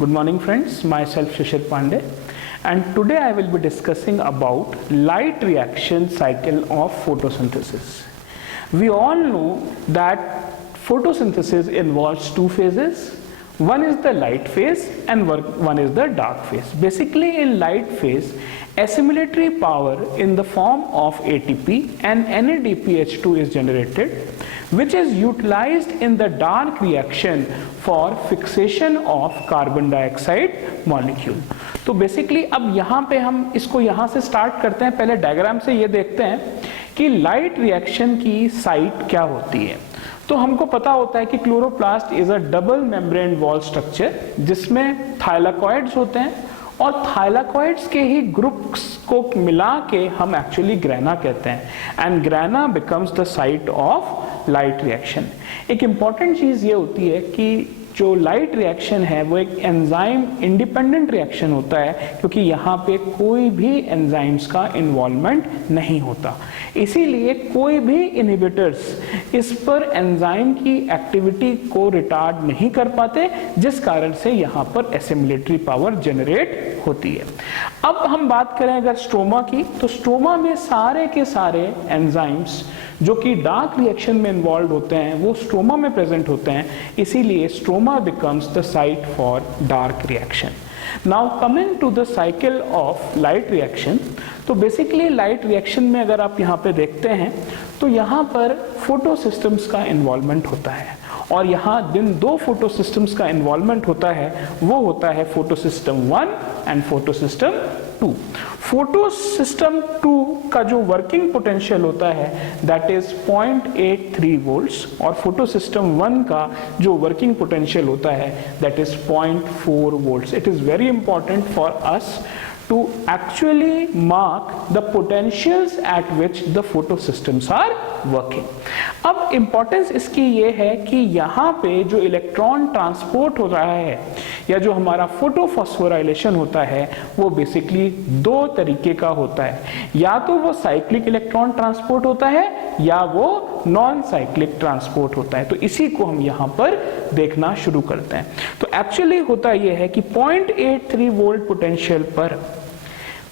Good morning friends, myself Shishir Pandey, and today I will be discussing about light reaction cycle of photosynthesis. We all know that photosynthesis involves two phases. One is the light phase and one is the dark phase. Basically in light phase, assimilatory power in the form of ATP and NADPH2 is generated, which is utilized in the dark reaction for fixation of carbon dioxide molecule. तो basically अब यहाँ पे हम इसको यहाँ से start करते हैं. पहले डायग्राम से ये देखते हैं कि लाइट रिएक्शन की साइट क्या होती है. तो हमको पता होता है कि chloroplast is a double membrane wall structure जिसमें थाइलाकॉइड्स होते हैं और थाइलाकॉइड्स के ही ग्रुप्स को मिला के हम एक्चुअली ग्रेना कहते हैं, and grana becomes the site of light reaction. एक इंपॉर्टेंट चीज ये होती है कि जो लाइट रिएक्शन है वो एक एंजाइम इंडिपेंडेंट रिएक्शन होता है, क्योंकि यहाँ पे कोई भी एंजाइम्स का इन्वॉल्वमेंट नहीं होता. इसीलिए कोई भी इनहिबिटर्स इस पर एंजाइम की एक्टिविटी को रिटार्ड नहीं कर पाते, जिस कारण से यहाँ पर एसिमिलेटरी पावर जनरेट होती है. अब हम बात करें अगर स्ट्रोमा की, तो स्ट्रोमा में सारे के सारे एंजाइम्स जो कि डार्क रिएक्शन में इन्वॉल्व होते हैं वो स्ट्रोमा में प्रेजेंट होते हैं. इसीलिए stroma becomes the site for dark reaction. Now coming to the cycle of light reaction, तो बेसिकली लाइट रिएक्शन में अगर आप यहाँ पे देखते हैं तो यहाँ पर फोटो सिस्टम्स का इन्वॉल्वमेंट होता है, और यहाँ जिन दो फोटो सिस्टम्स का इन्वॉल्वमेंट होता है वो होता है photo system 1 and photo system 2. Photo system 2 का जो वर्किंग पोटेंशियल होता है दैट इज 0.83 वोल्ट्स, और फोटो सिस्टम 1 का जो वर्किंग पोटेंशियल होता है that is 0.4 volts. It is very important for us to actually mark the potentials at which the photosystems are working. अब इम्पोर्टेंस इसकी ये है कि यहाँ पे जो इलेक्ट्रॉन ट्रांसपोर्ट हो रहा है या जो हमारा फोटोफॉस्फोराइलेशन होता है वो बेसिकली दो तरीके का होता है. या तो वो साइक्लिक इलेक्ट्रॉन ट्रांसपोर्ट होता है या वो नॉन साइक्लिक ट्रांसपोर्ट होता है. तो इसी को हम यहाँ पर देखना शुरू करते हैं. तो एक्चुअली होता यह है कि 0.83 वोल्ट पोटेंशियल पर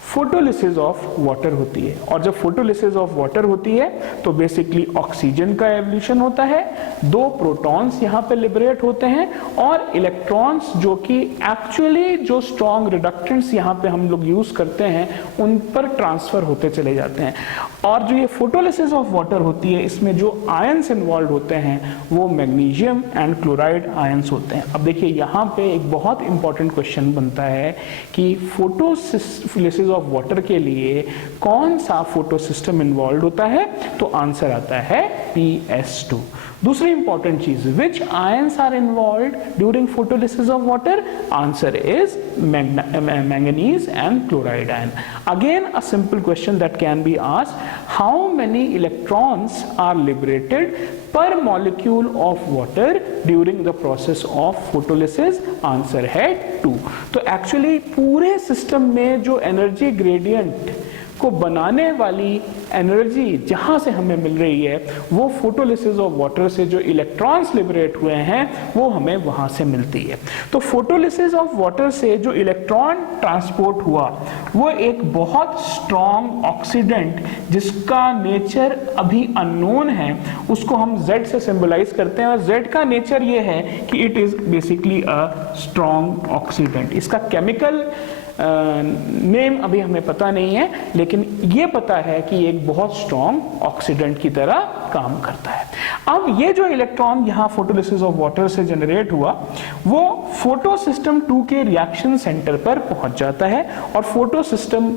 फोटोलिसिस ऑफ वाटर होती है, और जब फोटोलिसिस ऑफ वाटर होती है तो बेसिकली ऑक्सीजन का एवोल्यूशन होता है, दो प्रोटॉन्स यहाँ पे लिबरेट होते हैं और इलेक्ट्रॉन्स जो कि एक्चुअली जो स्ट्रॉन्ग रिडक्टेंट्स यहाँ पे हम लोग यूज करते हैं उन पर ट्रांसफर होते चले जाते हैं. और जो ये फोटोलिसिस ऑफ वाटर होती है इसमें जो आयंस इन्वॉल्व होते हैं वो मैग्नीशियम एंड क्लोराइड आयंस होते हैं. अब देखिए यहाँ पे एक बहुत इंपॉर्टेंट क्वेश्चन बनता है कि फोटोलिसिस ऑफ वाटर के लिए कौन सा फोटो सिस्टम इन्वॉल्व होता है, तो आंसर आता है PS2. दूसरी इंपॉर्टेंट चीज, which ions are involve during photolysis of water, answer is manganese and chloride ion. Again a simple question that can be asked, how many electrons are liberated per molecule of water during the process of photolysis, answer है 2. तो actually पूरे system में जो energy gradient को बनाने वाली energy जहां से हमें मिल रही है वो फोटोलिसिस ऑफ वाटर से जो इलेक्ट्रॉन्स लिबरेट हुए हैं वो हमें वहां से मिलती है. तो फोटोलिसिस ऑफ वाटर से जो इलेक्ट्रॉन ट्रांसपोर्ट हुआ वो एक बहुत स्ट्रॉन्ग ऑक्सीडेंट जिसका नेचर अभी अननोन है उसको हम Z से सिंबलाइज करते हैं, और Z का नेचर ये है कि it is basically a strong oxidant. इसका केमिकल नेम अभी हमें पता नहीं है, लेकिन ये पता है कि एक बहुत स्ट्रॉन्ग ऑक्सीडेंट की तरह काम करता है. अब ये जो इलेक्ट्रॉन यहाँ फोटोलिसिस ऑफ वाटर से जनरेट हुआ वो फोटो सिस्टम 2 के रिएक्शन सेंटर पर पहुंच जाता है, और फोटो सिस्टम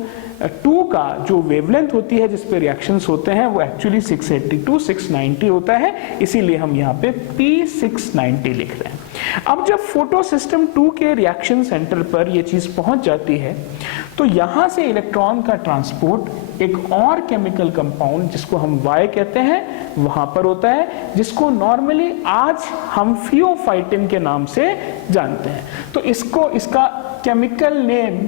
2 का जो वेवलेंथ होती है जिस पे रिएक्शंस होते हैं वो एक्चुअली 680 to 690 होता है, इसीलिए हम यहाँ पे P690 लिख रहे हैं. अब जब फोटो सिस्टम 2 के रिएक्शन सेंटर पर ये चीज पहुंच जाती है तो यहाँ से इलेक्ट्रॉन का ट्रांसपोर्ट एक और केमिकल कंपाउंड जिसको हम Y कहते हैं वहां पर होता है, जिसको नॉर्मली आज हम फियोफाइटिन के नाम से जानते हैं. तो इसका केमिकल नेम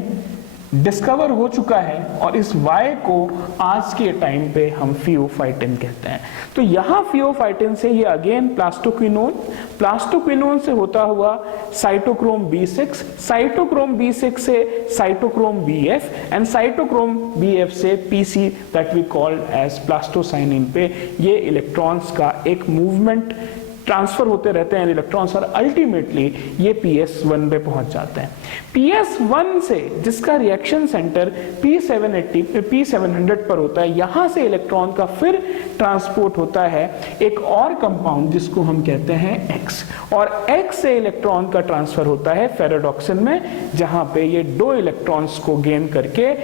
डिस्कवर हो चुका है और इस Y को आज के टाइम पे हम फियोफाइटिन कहते हैं। तो यहाँ फियोफाइटिन से ये अगेन प्लास्टोक्विनोन से होता हुआ साइटोक्रोम B6, साइटोक्रोम B6 से cytochrome BF and cytochrome BF से PC that we called as plastocyanin पे ये इलेक्ट्रॉन्स का एक मूवमेंट ट्रांसफर होते रहते हैं इलेक्ट्रॉन्स और अल्टीमेटली ये PS1 पे पहुंच जाते हैं। PS1 से जिसका रिएक्शन सेंटर P700 पर होता है, यहां से इलेक्ट्रॉन का फिर ट्रांसपोर्ट होता है एक और कंपाउंड जिसको हम कहते हैं X, और X से इलेक्ट्रॉन का ट्रांसफर होता है फेरेडॉक्सिन में, जहां पे ये 2 इलेक्ट्रॉन्स को गेन करके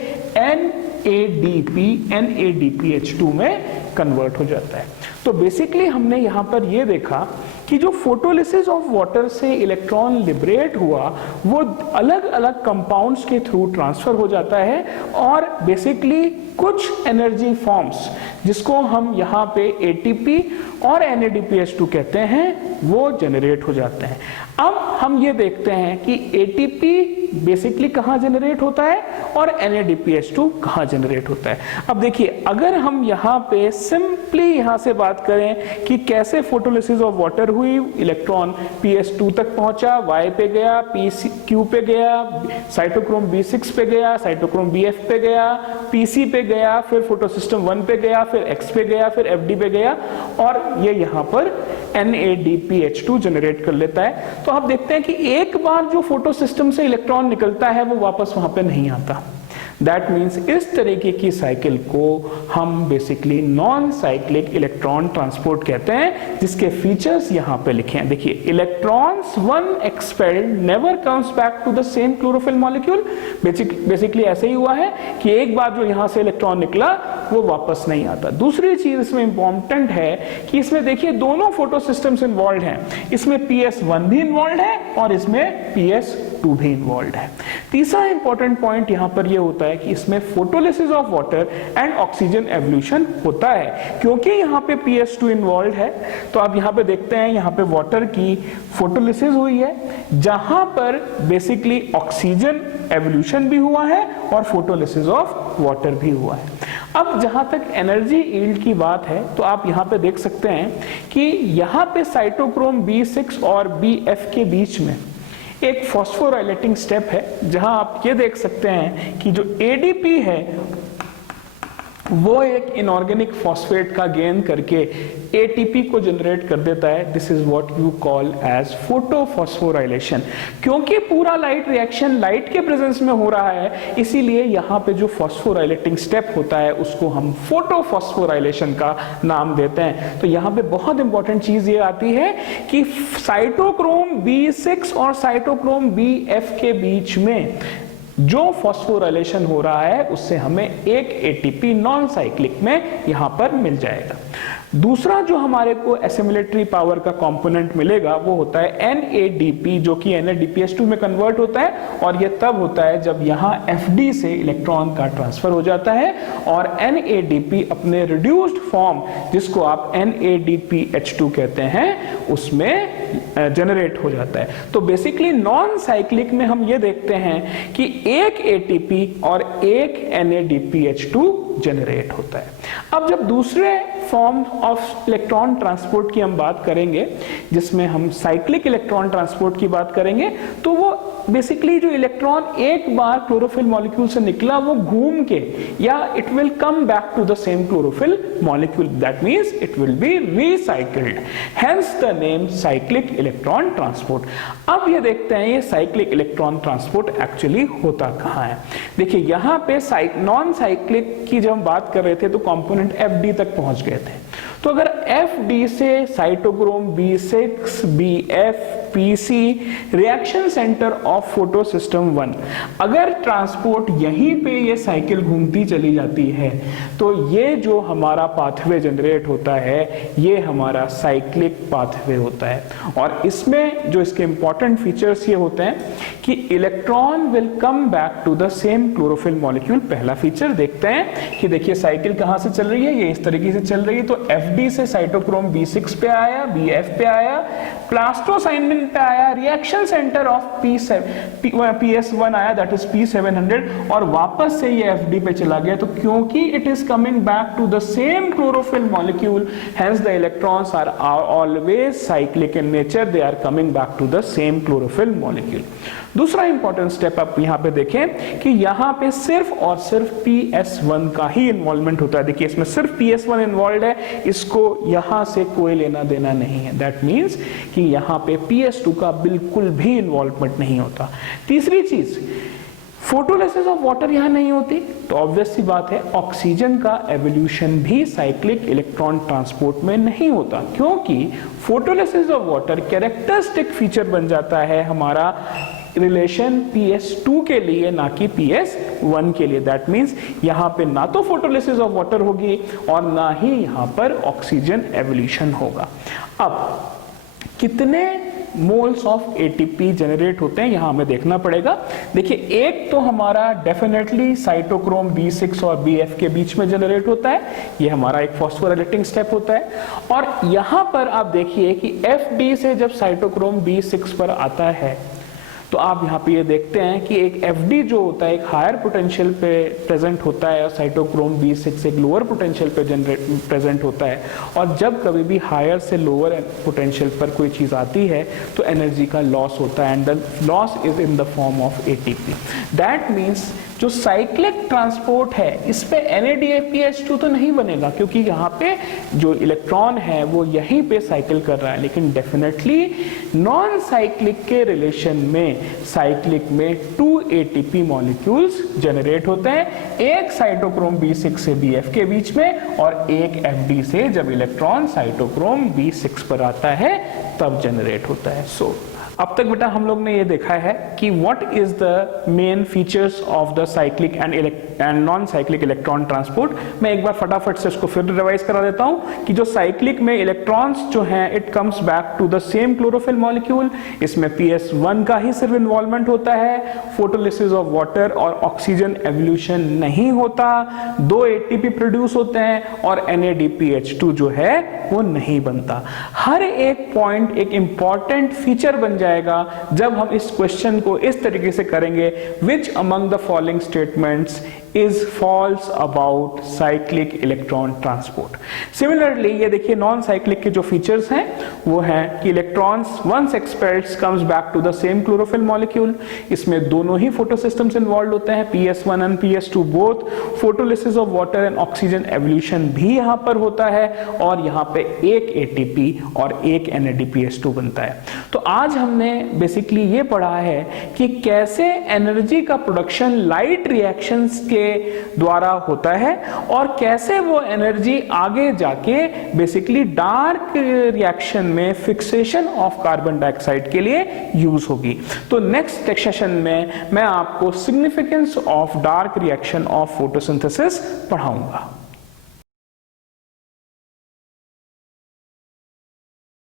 NADPH2 में कन्वर्ट हो जाता है। तो बेसिकली हमने यहाँ पर ये देखा कि जो फोटोलिसिस ऑफ वाटर से इलेक्ट्रॉन लिबरेट हुआ वो अलग अलग कंपाउंड्स के थ्रू ट्रांसफर हो जाता है और बेसिकली कुछ एनर्जी फॉर्म्स जिसको हम यहाँ पे ATP और NADPH2 कहते हैं वो जनरेट हो जाते हैं। अब हम ये देखते हैं कि ATP बेसिकली कहाँ जनरेट होता है और NADPH2 कहाँ जनरेट होता है। अब देखिए, अगर हम यहाँ पे सिंपली यहाँ से बात करें कि कैसे फोटोलिसिस ऑफ वाटर हुई, इलेक्ट्रॉन PS2 तक पहुंचा, Y पे गया, Q पे गया, साइटोक्रोम B6 पे गया, साइटोक्रोम BF पे गया, PC पे गया, फिर फोटोसिस्टम 1 पे गया, फिर X पे गया, फिर FD पे गया और ये यहाँ पर NADPH2 जनरेट कर लेता है। तो आप देखते हैं कि एक बार जो फोटोसिस्टम से इलेक्ट्रॉन निकलता है वो वापस वहां पे नहीं आता। दैट मीन्स इस तरीके की साइकिल को हम basically non cyclic electron transport कहते हैं, जिसके फीचर्स यहां पे लिखे हैं। देखिए, electrons once expelled never comes back to the same chlorophyll molecule. Basically ऐसे ही हुआ है कि एक बार जो यहां से इलेक्ट्रॉन निकला वो वापस नहीं आता। दूसरी चीज इसमें इंपॉर्टेंट है कि इसमें देखिए दोनों फोटो सिस्टम्स इन्वॉल्व हैं, इसमें PS1 भी इन्वॉल्व है और इसमें PS2 भी इन्वॉल्व है। तीसरा इंपॉर्टेंट पॉइंट यहां पर यह होता है कि इसमें photolysis of water and oxygen evolution होता है। क्योंकि यहाँ पे PS2 इन्वॉल्व है तो आप यहाँ पे देखते हैं यहाँ पे वाटर की फोटोलिसिस हुई है, जहां पर बेसिकली ऑक्सीजन एवोल्यूशन भी हुआ है और फोटोलिसिस ऑफ वाटर भी हुआ है। अब जहां तक एनर्जी यील्ड की बात है तो आप यहां पे देख सकते हैं कि यहां पे साइटोक्रोम B6 और BF के बीच में एक फॉस्फोराइलेटिंग स्टेप है, जहां आप ये देख सकते हैं कि जो ADP है वो एक इनऑर्गेनिक फॉस्फेट का गेन करके ATP को जनरेट कर देता है। This is what you call as photophosphorylation. क्योंकि पूरा लाइट रिएक्शन लाइट के प्रेजेंस में हो रहा है, इसीलिए यहाँ पे जो फॉस्फोराइलेटिंग स्टेप होता है उसको हम फोटोफॉस्फोराइलेशन का नाम देते हैं। तो यहाँ पे बहुत इंपॉर्टेंट चीज ये आती है कि साइटोक्रोम B6 और साइटोक्रोम BF के बीच में जो फॉस्फोराइलेशन हो रहा है उससे हमें एक ATP नॉन साइक्लिक में यहां पर मिल जाएगा। दूसरा जो हमारे को एसिमिलेटरी पावर का कंपोनेंट मिलेगा वो होता है NADP, जो कि NADPH2 में कन्वर्ट होता है और ये तब होता है जब यहाँ FD से इलेक्ट्रॉन का ट्रांसफर हो जाता है और NADP अपने रिड्यूस्ड फॉर्म जिसको आप NADPH2 कहते हैं उसमें जनरेट हो जाता है। तो बेसिकली नॉन साइक्लिक में हम ये देखते हैं कि एक ATP और एक NADPH2 जनरेट होता है। अब जब दूसरे फॉर्म ऑफ इलेक्ट्रॉन ट्रांसपोर्ट की हम बात करेंगे, जिसमें हम साइक्लिक इलेक्ट्रॉन ट्रांसपोर्ट की बात करेंगे, तो वो बेसिकली जो इलेक्ट्रॉन एक बार क्लोरोफिल मॉलिक्यूल से निकला वो घूम के या it will come back to the same chlorophyll molecule, that means it will be recycled, hence the name cyclic electron transport. अब ये देखते हैं ये साइक्लिक इलेक्ट्रॉन ट्रांसपोर्ट एक्चुअली होता कहाँ है। देखिए यहाँ पे नॉन साइक्लिक की जब हम बात कर रहे थे तो कंपोनेंट FD तक पहुंच गए थे। तो अगर FD से cytochrome B6, BF, PC reaction centre of photo system 1 अगर ट्रांसपोर्ट यहीं पे ये साइकिल घूमती चली जाती है तो ये जो हमारा पाथवे जनरेट होता है ये हमारा साइक्लिक पाथवे होता है। और इसमें जो इसके इंपॉर्टेंट फीचर्स ये होते हैं कि electron will come back to the same chlorophyll molecule. पहला फीचर देखते हैं कि देखिए साइकिल कहां से चल रही है, ये इस तरीके से चल रही है। तो FD से साइटोक्रोम B6 पे आया, BF पे आया, प्लास्टोसाइनिन सेकंड पे आया, रिएक्शन सेंटर ऑफ PS1 आया, दैट इज P700, और वापस से ये FD पे चला गया। तो क्योंकि it is coming back to the same chlorophyll molecule, hence the electrons are always cyclic in nature, they are coming back to the same chlorophyll molecule. दूसरा इंपॉर्टेंट स्टेप आप यहाँ पे देखें कि यहाँ पे सिर्फ और सिर्फ PS1 का ही इन्वॉल्वमेंट होता है। देखिए इसमें सिर्फ PS1 इन्वॉल्व है, इसको यहाँ से कोई लेना देना नहीं है। दैट मीन्स कि यहाँ पे PS2 का बिल्कुल भी इन्वॉल्वमेंट नहीं होता। तीसरी चीज, फोटोलिसिस ऑफ वाटर यहां नहीं होती, तो ऑब्वियस सी बात है ऑक्सीजन का एवोल्यूशन भी साइक्लिक इलेक्ट्रॉन ट्रांसपोर्ट में नहीं होता, क्योंकि photolysis of water characteristic feature बन जाता है हमारा रिलेशन PS2 के लिए, ना कि PS1 के लिए। दैट मीन्स यहां पे ना तो फोटोलिसिस ऑफ वाटर होगी और ना ही यहां पर ऑक्सीजन एवोल्यूशन होगा। अब कितने मोल्स ऑफ एटीपी जनरेट होते हैं यहां हमें देखना पड़ेगा। देखिए एक तो हमारा डेफिनेटली साइटोक्रोम B6 और BF के बीच में जनरेट होता है, ये हमारा एक फॉस्फोराइलेटिंग स्टेप होता है। और यहां पर आप देखिए कि FD से जब साइटोक्रोम B6 पर आता है तो आप यहाँ पे ये देखते हैं कि एक FD जो होता है एक हायर पोटेंशियल पे प्रेजेंट होता है और साइटोक्रोम B6 एक लोअर पोटेंशियल पे प्रेजेंट होता है। और जब कभी भी हायर से लोअर पोटेंशियल पर कोई चीज़ आती है तो एनर्जी का लॉस होता है, and the loss is in the form of ATP। That means जो साइक्लिक ट्रांसपोर्ट है इस पे NADPH2 तो नहीं बनेगा, क्योंकि यहाँ पे जो इलेक्ट्रॉन है वो यहीं पे साइकिल कर रहा है। लेकिन डेफिनेटली नॉन साइक्लिक के रिलेशन में साइक्लिक में 2 ATP मॉलिक्यूल्स जनरेट होते हैं, एक साइटोक्रोम B6 से BF के बीच में और एक FD से जब इलेक्ट्रॉन साइटोक्रोम B6 पर आता है तब जनरेट होता है। सो अब तक बेटा हम लोग ने ये देखा है कि what is the main features of the cyclic and non cyclic electron transport. मैं एक बार फटाफट से इसको फिर रिवाइज करा देता हूं कि जो साइक्लिक में इलेक्ट्रॉन्स जो हैं it comes back to the same chlorophyll molecule, इसमें PS1 का ही सिर्फ इन्वॉल्वमेंट होता है, फोटोलिसिस ऑफ वाटर और ऑक्सीजन एवोल्यूशन नहीं होता, 2 ATP प्रोड्यूस होते हैं और NADPH2 जो है वो नहीं बनता। हर एक पॉइंट एक इंपॉर्टेंट फीचर बन जाएगा जब हम इस क्वेश्चन को इस तरीके से करेंगे, which among the following statements is false about cyclic electron transport। Similarly ये देखिए नॉन साइक्लिक के जो फीचर्स हैं वो हैं कि electrons once expelled comes back to the same chlorophyll molecule, इसमें दोनों ही फोटोसिस्टम्स इन्वॉल्व होते हैं, PS1 and PS2 both, photolysis of water and oxygen evolution भी यहाँ पर होता है और यहाँ पे एक ATP और एक NADPH2 बनता है। तो आज हमने बेसिकली ये पढ़ा है कि कैसे एनर्जी का प्रोडक्शन लाइट रिएक्शंस के द्वारा होता है और कैसे वो एनर्जी आगे जाके बेसिकली डार्क रिएक्शन में फिक्सेशन ऑफ कार्बन डाइऑक्साइड के लिए यूज होगी। तो नेक्स्ट सेशन में मैं आपको significance of dark reaction of photosynthesis पढ़ाऊंगा।